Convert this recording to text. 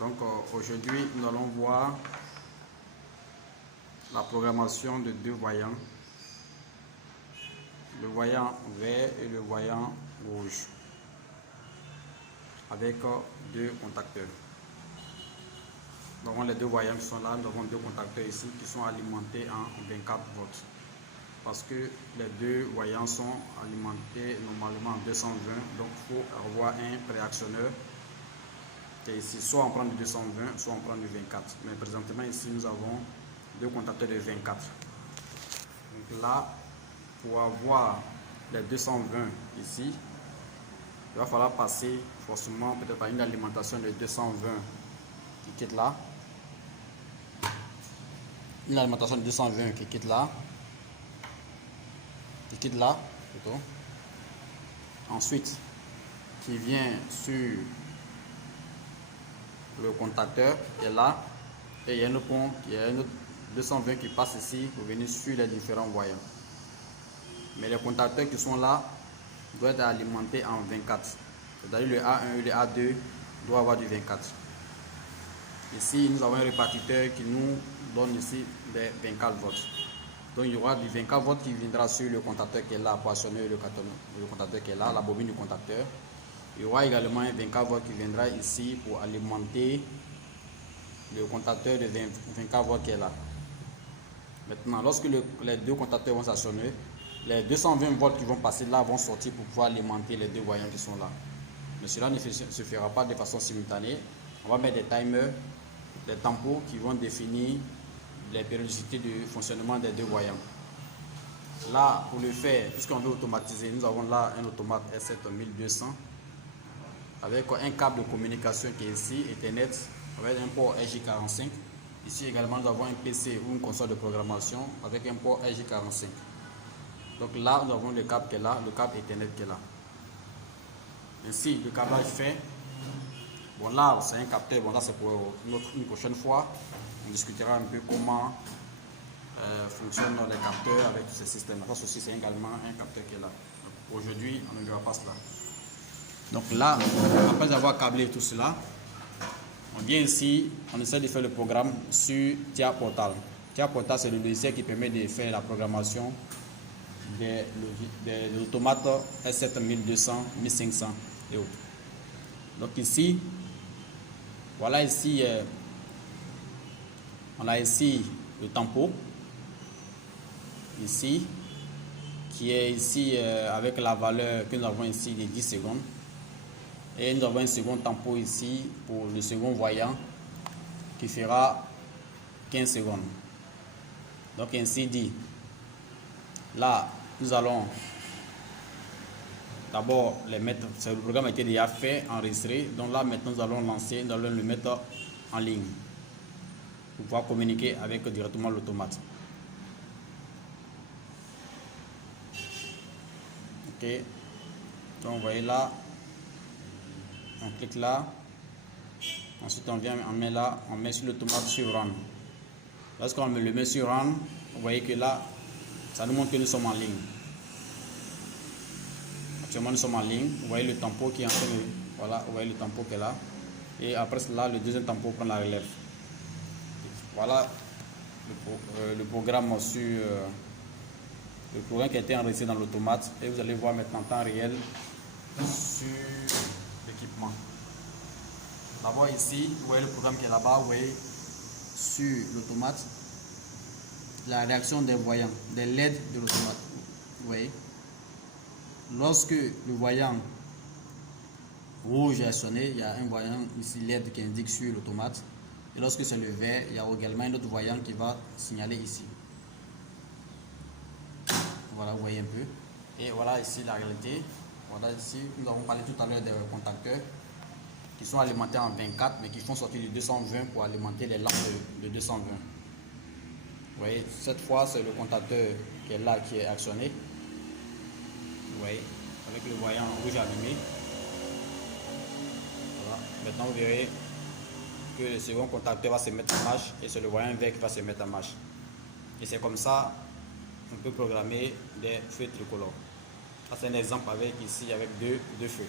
Donc aujourd'hui, nous allons voir la programmation de deux voyants, le voyant vert et le voyant rouge, avec deux contacteurs. Nous avons les deux voyants qui sont là, nous avons deux contacteurs ici qui sont alimentés en 24 volts. Parce que les deux voyants sont alimentés normalement en 220, donc il faut avoir un préactionneur qui est ici. Soit on prend du 220, soit on prend du 24. Mais présentement ici nous avons deux contacteurs de 24. Donc là, pour avoir les 220 ici, il va falloir passer forcément peut-être à une alimentation de 220 qui quitte là. Une alimentation de 220 qui quitte là. Plutôt. Ensuite, qui vient sur le contacteur qui est là. Et il y a un autre pont, il y a un autre 220 qui passe ici pour venir sur les différents voyants. Mais les contacteurs qui sont là doivent être alimentés en 24. C'est-à-dire le A1 et le A2 doivent avoir du 24. Ici, nous avons un répartiteur qui nous donne ici des 24 volts. Donc il y aura du 24 volts qui viendra sur le contacteur qui est là, poissonné le contacteur qui est là, la bobine du contacteur. Il y aura également un 24 volts qui viendra ici pour alimenter le contacteur de 24 volts qui est là. Maintenant, lorsque les deux contacteurs vont s'actionner, les 220 volts qui vont passer là vont sortir pour pouvoir alimenter les deux voyants qui sont là. Mais cela ne se fera pas de façon simultanée. On va mettre des timers, des tempos qui vont définir les périodicités de fonctionnement des deux voyants. Là, pour le faire, puisqu'on veut automatiser, nous avons là un automate S7200 avec un câble de communication qui est ici, Ethernet, avec un port RJ45. Ici également, nous avons un PC ou une console de programmation avec un port RJ45. Donc là, nous avons le câble qui est là, le câble Ethernet qui est là. Ainsi, le câblage fait. Bon, là, c'est un capteur. Bon, là, c'est pour une prochaine fois. On discutera un peu comment fonctionnent les capteurs avec tous ces systèmes. Parce que ceci, c'est également un capteur qui est là. Aujourd'hui, on ne verra pas cela. Donc là, après avoir câblé tout cela, on vient ici, on essaie de faire le programme sur TIA Portal. TIA Portal, c'est le logiciel qui permet de faire la programmation des automates S7 1200, 1500 et autres. Donc ici, voilà ici, on a ici le tempo, ici, qui est ici avec la valeur que nous avons ici de 10 secondes. Et nous avons un second tempo ici pour le second voyant qui fera 15 secondes. Donc ainsi dit, là, nous allons d'abord les mettre, le programme a été déjà fait, enregistré. Donc là, maintenant, nous allons lancer, nous allons le mettre en ligne pour pouvoir communiquer avec directement l'automate. Ok, donc vous voyez là, on clique là, ensuite on vient, on met là, on met sur l'automate sur Run. Lorsqu'on le met sur Run, vous voyez que là, ça nous montre que nous sommes en ligne. Actuellement, nous sommes en ligne. Vous voyez le tempo qui est en train de. Voilà, vous voyez le tempo qui est là. Et après cela, le deuxième tempo prend la relève. Voilà le programme sur. Le programme qui a été enregistré dans l'automate. Et vous allez voir maintenant en temps réel sur l'équipement. D'abord ici, vous voyez le programme qui est là-bas. Vous voyez sur l'automate la réaction des voyants, des LED de l'automate. Vous voyez, lorsque le voyant rouge est sonné, il y a un voyant ici LED qui indique sur l'automate. Et lorsque c'est le vert, il y a également un autre voyant qui va signaler ici. Voilà, vous voyez un peu. Et voilà ici la réalité. Voilà ici, nous avons parlé tout à l'heure des contacteurs qui sont alimentés en 24, mais qui font sortir du 220 pour alimenter les lampes de 220. Vous voyez, cette fois, c'est le contacteur qui est là, qui est actionné. Vous voyez, avec le voyant rouge allumé. Voilà. Maintenant, vous verrez que le second contacteur va se mettre en marche et c'est le voyant vert qui va se mettre en marche. Et c'est comme ça qu'on peut programmer des feux tricolores. Ça, c'est un exemple avec ici, avec deux feux.